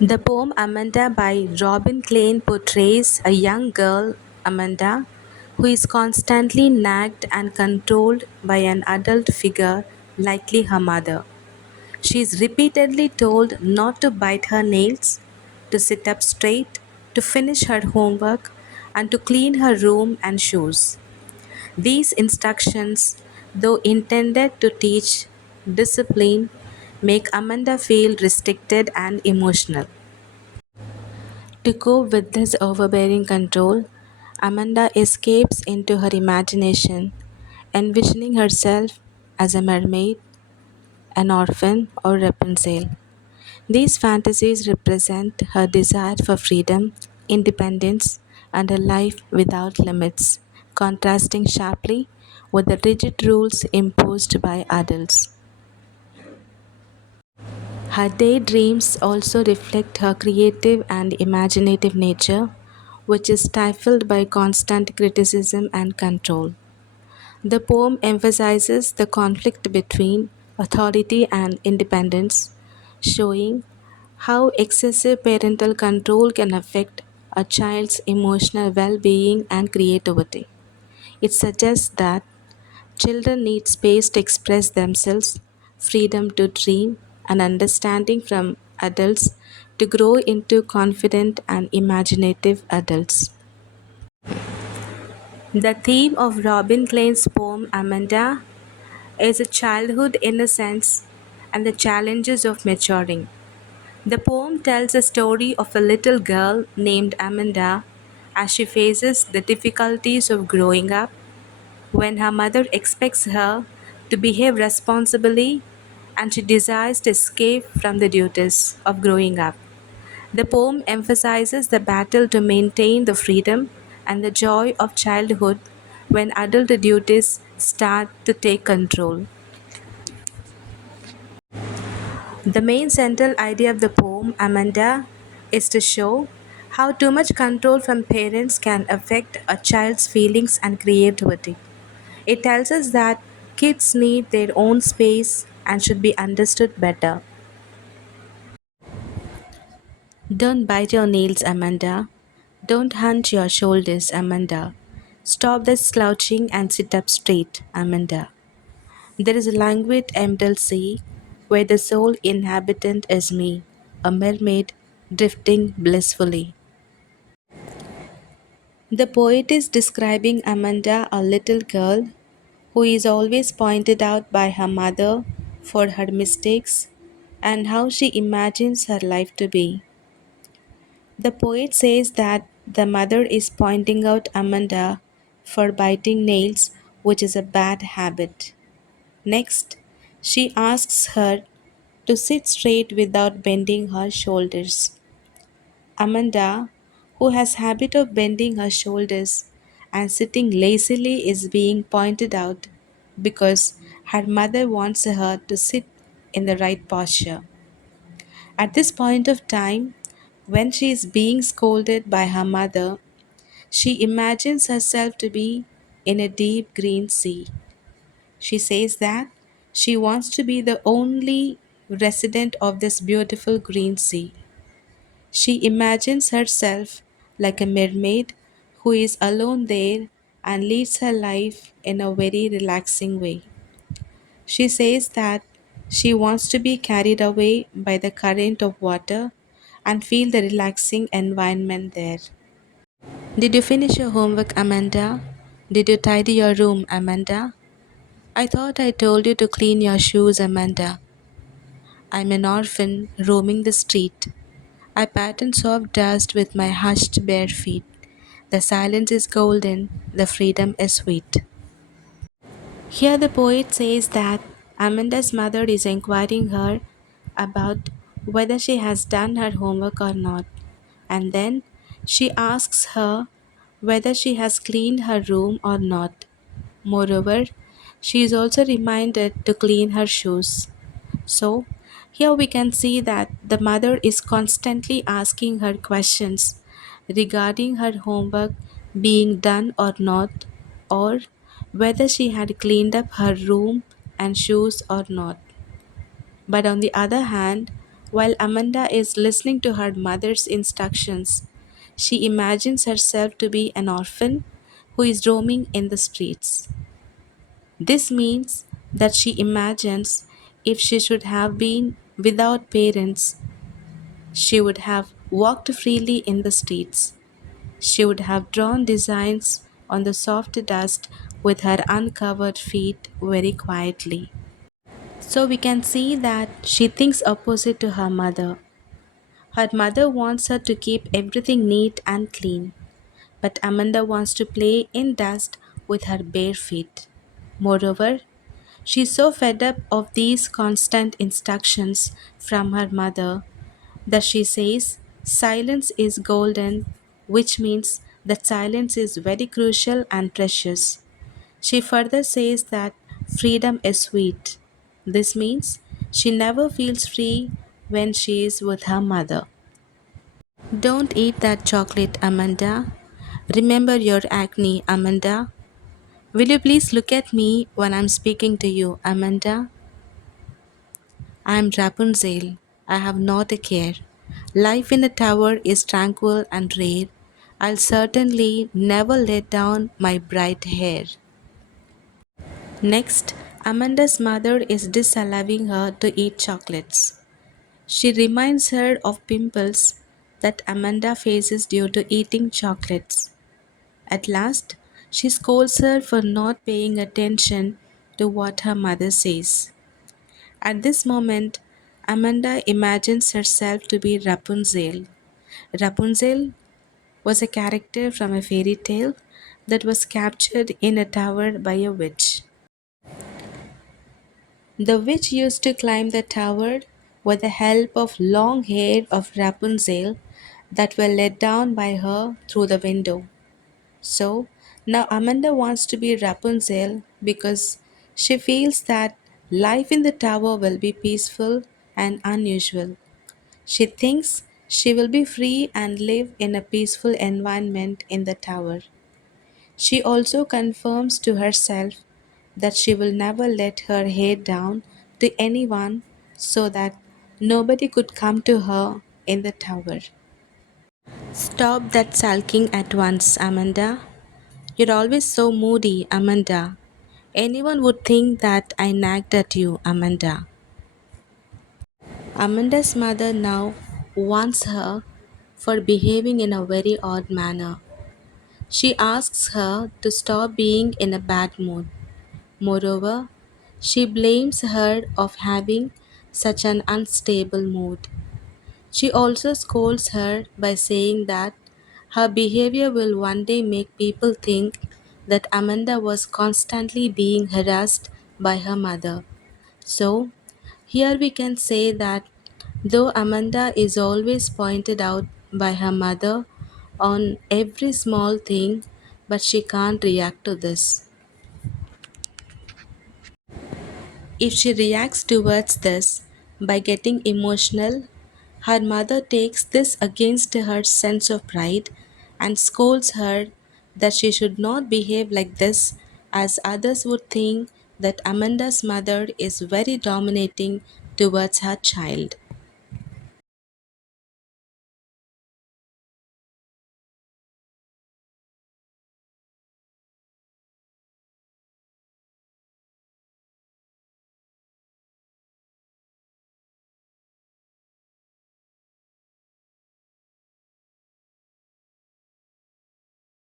The poem Amanda by Robin Klein portrays a young girl, Amanda, who is constantly nagged and controlled by an adult figure, likely her mother. She is repeatedly told not to bite her nails, to sit up straight, to finish her homework, and to clean her room and shoes. These instructions, though intended to teach discipline, make Amanda feel restricted and emotional. To cope with this overbearing control, Amanda escapes into her imagination, envisioning herself as a mermaid, an orphan, or Rapunzel. These fantasies represent her desire for freedom, independence, and a life without limits, contrasting sharply with the rigid rules imposed by adults. Her daydreams also reflect her creative and imaginative nature, which is stifled by constant criticism and control. The poem emphasizes the conflict between authority and independence, showing how excessive parental control can affect a child's emotional well being and creativity. It suggests that children need space to express themselves, freedom to dream, and understanding from adults to grow into confident and imaginative adults. The theme of Robin Klein's poem Amanda is a childhood innocence and the challenges of maturing. The poem tells a story of a little girl named Amanda as she faces the difficulties of growing up when her mother expects her to behave responsibly and she desires to escape from the duties of growing up. The poem emphasizes the battle to maintain the freedom and the joy of childhood when adult duties start to take control. The main central idea of the poem, Amanda, is to show how too much control from parents can affect a child's feelings and creativity. It tells us that kids need their own space and should be understood better. Don't bite your nails, Amanda. Don't hunch your shoulders, Amanda. Stop the slouching and sit up straight, Amanda. There is a languid emerald sea where the sole inhabitant is me, a mermaid drifting blissfully. The poet is describing Amanda, a little girl who is always pointed out by her mother for her mistakes and how she imagines her life to be. The poet says that the mother is pointing out Amanda for biting nails, which is a bad habit. Next, she asks her to sit straight without bending her shoulders. Amanda, who has habit of bending her shoulders and sitting lazily is being pointed out because her mother wants her to sit in the right posture. At this point of time, when she is being scolded by her mother, she imagines herself to be in a deep green sea. She says that she wants to be the only resident of this beautiful green sea. She imagines herself like a mermaid who is alone there and leads her life in a very relaxing way. She says that she wants to be carried away by the current of water and feel the relaxing environment there. Did you finish your homework, Amanda? Did you tidy your room, Amanda? I thought I told you to clean your shoes, Amanda. I'm an orphan roaming the street. I pattern soft dust with my hushed bare feet. The silence is golden, the freedom is sweet. Here the poet says that Amanda's mother is inquiring her about whether she has done her homework or not, and then she asks her whether she has cleaned her room or not. Moreover, she is also reminded to clean her shoes. So, here we can see that the mother is constantly asking her questions regarding her homework being done or not, or whether she had cleaned up her room and shoes or not. But on the other hand, While Amanda is listening to her mother's instructions, she imagines herself to be an orphan who is roaming in the streets. This means that she imagines if she should have been without parents, she would have walked freely in the streets. She would have drawn designs on the soft dust with her uncovered feet very quietly. So we can see that she thinks opposite to her mother. Her mother wants her to keep everything neat and clean, but Amanda wants to play in dust with her bare feet. Moreover, she's so fed up of these constant instructions from her mother that she says silence is golden, which means that silence is very crucial and precious. She further says that freedom is sweet. This means she never feels free when she is with her mother. Don't eat that chocolate, Amanda. Remember your acne, Amanda. Will you please look at me when I'm speaking to you, Amanda? I'm Rapunzel. I have not a care. Life in a tower is tranquil and rare. I'll certainly never let down my bright hair. Next, Amanda's mother is disallowing her to eat chocolates. She reminds her of pimples that Amanda faces due to eating chocolates. At last, she scolds her for not paying attention to what her mother says. At this moment, Amanda imagines herself to be Rapunzel. Rapunzel was a character from a fairy tale that was captured in a tower by a witch. The witch used to climb the tower with the help of long hair of Rapunzel that were let down by her through the window. So now Amanda wants to be Rapunzel because she feels that life in the tower will be peaceful and unusual. She thinks she will be free and live in a peaceful environment in the tower. She also confirms to herself that she will never let her hair down to anyone so that nobody could come to her in the tower. Stop that sulking at once, Amanda. You're always so moody, Amanda. Anyone would think that I nagged at you, Amanda. Amanda's mother now wants her for behaving in a very odd manner. She asks her to stop being in a bad mood. Moreover, she blames her of having such an unstable mood. She also scolds her by saying that her behavior will one day make people think that Amanda was constantly being harassed by her mother. So, here we can say that though Amanda is always pointed out by her mother on every small thing, but she can't react to this. If she reacts towards this by getting emotional, her mother takes this against her sense of pride and scolds her that she should not behave like this, as others would think that Amanda's mother is very dominating towards her child.